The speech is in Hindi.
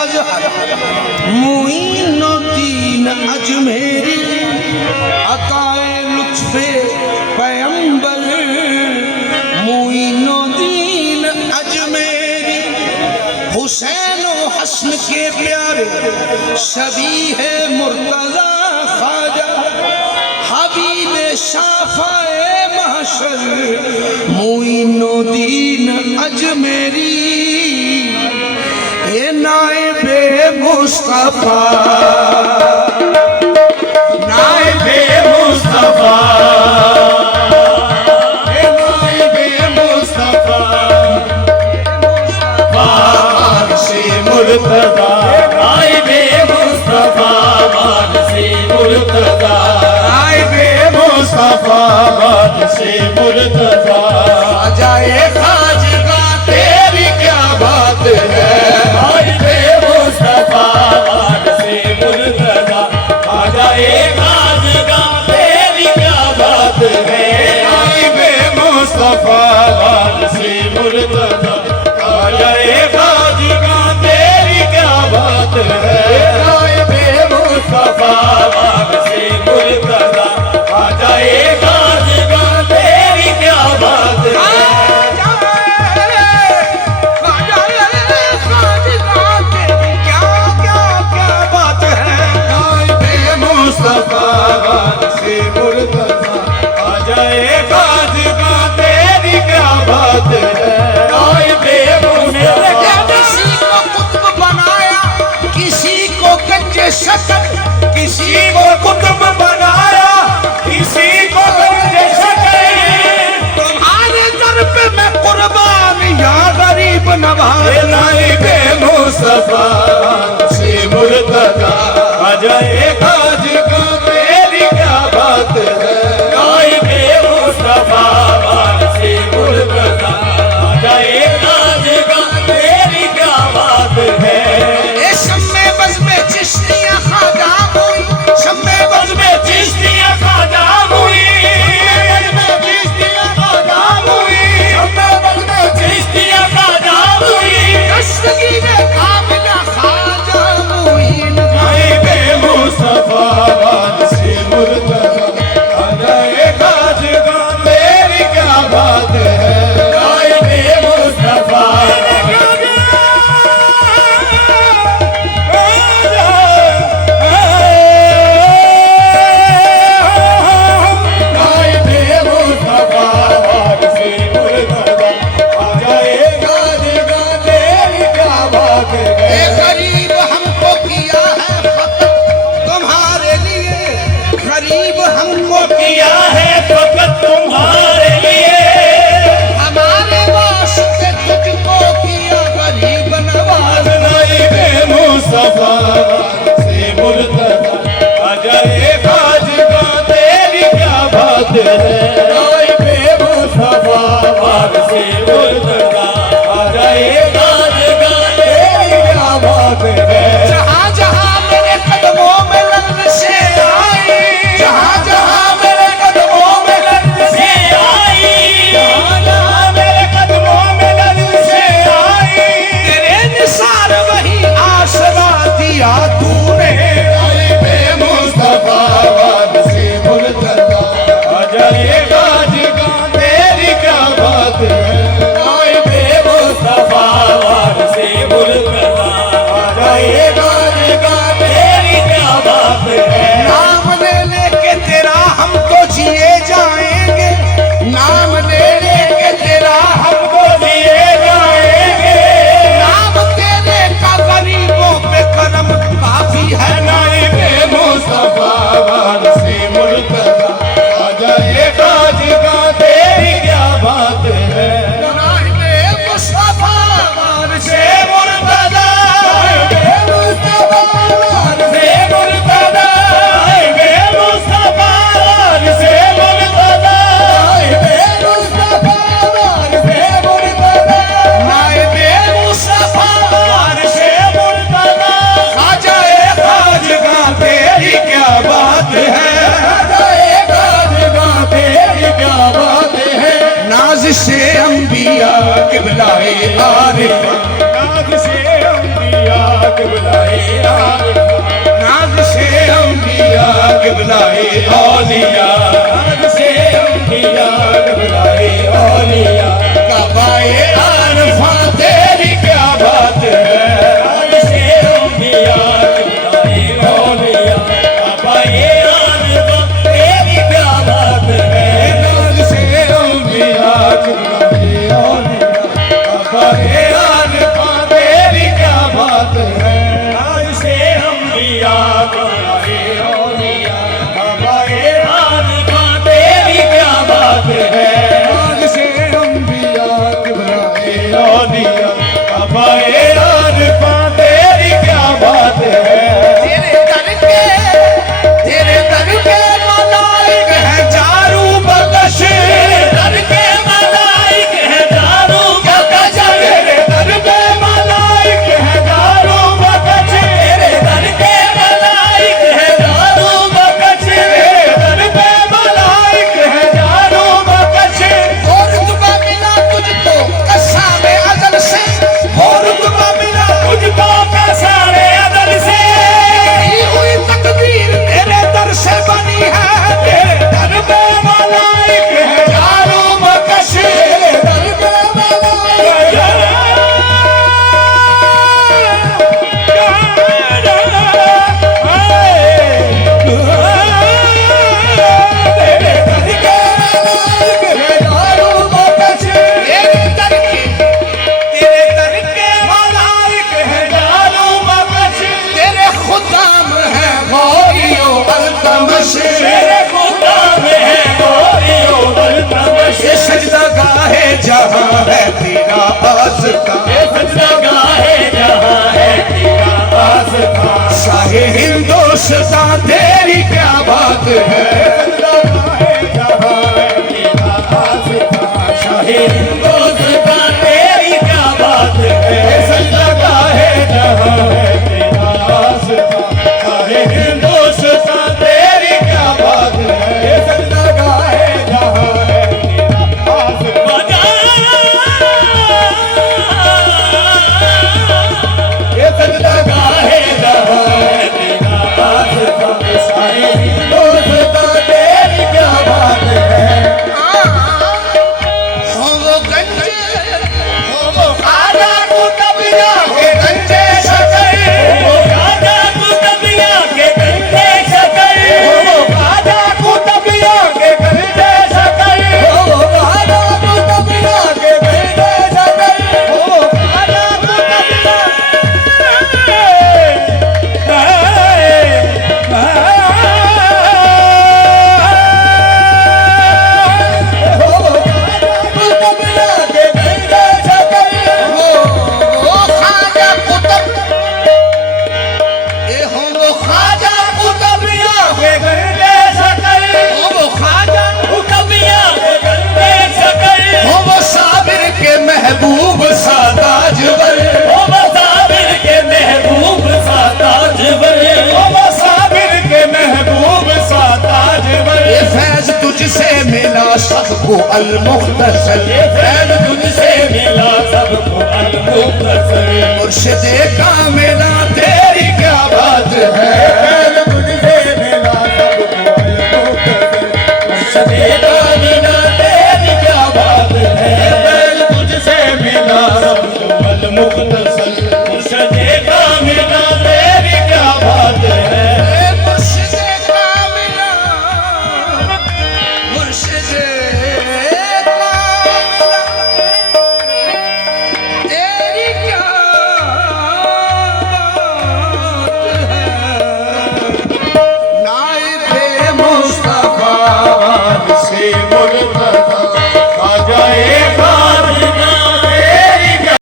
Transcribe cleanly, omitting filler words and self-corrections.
मजहर मुईनुद्दीन अजमेरी अताए लुत्फे पैगंबर मुईनुद्दीन अजमेरी हुसैन व हसन के प्यारे शबीह मुर्तजा ख्वाजा हबीब शाफ़ाए महशर मुईनुद्दीन अजमेरी ए नाइबे मुस्तफा नाइबे मुस्तफा ए नाइबे मुस्तफा वारिसे मुर्तजा नाइबे मुस्तफा वारिसे मुर्तजा नाइबे मुस्तफा वारिसे मुर्तजा जाए खाजगा तेरी क्या बात है नाइबे मुस्तफा वारिसे मुर्तजा आ जाए खाजगा तेरी क्या बात है नाइबे मुस्तफा वारिसे मुर्तजा आ जाए खाजगा तेरी क्या बात है नाइबे मुस्तफा वारिसे मुर्तजा आ जाए खाजगा तेरी क्या बात है मुस्तफा वारिसे मुर्तजा आ जाए खाजगा तेरी क्या बात है नाइबे मुस्तफा किसी को कुतुब बनाया किसी को गंजे शक्ल किसी को कुतुब बनाया किसी को गंजे शक्ल तुम्हारे दर पे मैं कुर्बान या गरीब नवाज नाइबे मुस्तफा वारिसे मुर्तजा आ जाए खाजगा तेरी क्या बात है नाइबे मुस्तफा वारिसे मुर्तजा आ जाए खाजगा तेरी क्या बात है ए शम्मे बज़्मे चिश्तिया ख्वाजा हुई शम्मे बज़्मे चिश्तिया ख्वाजा हुई चिश्तिया ख्वाजा हुई शम्मे बज़्मे चिश्तिया ख्वाजा हुई दस्तगीर कामिला ख्वाजा हुई नाइबे मुस्तफा आरिफा तेरी क्या बात है। आज से हम भी याद आए औलिया, बाबाए आरिफा तेरी क्या बात है। आज से हम भी याद आए औलिया, बाबाए आरिफा तेरी क्या बात है। तेरे दर के मलाइक है चारू बकश, दर के मलाइक है चारू बकश, तेरे दर पे मलाइक है चारू बकश, तेरे दर के मलाइक है चारू बकश, तेरे दर पे मलाइक है चारू बकश। और रुतबा मिला तुझको कसामे अजल से, और रुतबा मिला तुझको कसाने अदल से, दी हुई तकदीर तेरे दर से बनी है। तेरे दर पे मलाइक है चारू बकश, तेरे दर पे मलाइक तेरे दर के मलाइक है चारू बकश, तेरे दर के तेरे दर के मलाइक है चारू बकश, तेरे खुदाम है गौरियो अल्तमश। तेरे खुदा में है गोरियो बलतमश। ये सजदा गाहे जहां है तेरा आस्था, ये सजदा गाहे जहां है तेरा आस्था। शाहे हिंदुस्तां तेरी क्या बात है। सजदा गाहे जहां है तेरा आस्था। शाहे हिंदुस्तां तेरी क्या बात है। सजदा गाहे जहां है तेरा आस्था। शाहे हिंदुस्तां तेरी क्या बात है। ये सजदा गाहे जहां है तेरा आस्था। ये सजदा गाहे जहां है तेरा आस्था। शाहे हिंदुस्तां तेरी क्या बात है। हो वो गंजे, हो वो आजा कुतबिया के गंजे शकर, वो आजा कुतबिया के गंजे शकर, वो आजा कुतबिया के गंजे शकर, वो आजा कुतबिया के गंजे शकर, वो आजा कुतबिया के गंजे शकर। वो ख्वाजा कुतुब, ये हो वो ख्वाजा कुतबिया के गंजे शकर, हो वो ख्वाजा, कुतबिया के गंजे शकर, हो वो साबिर के महबूब साताजवर। ओ मसाबिर के महबूब सा ताजवर, ओ मसाबिर के महबूब सा ताजवर। ये फैज तुझसे मिला सबको अल-मुख्तसर, ये फैज़ तुझसे मिला सबको अल-मुख्तसर। मुर्शिदे कामिला तेरी क्या बात है। फैज़ तुझसे मिला सबको अल-मुख्तसर। मुर्शिदे कामिला तेरी क्या बात है। फैज़ तुझसे मिला सबको अल-मुख्तसर।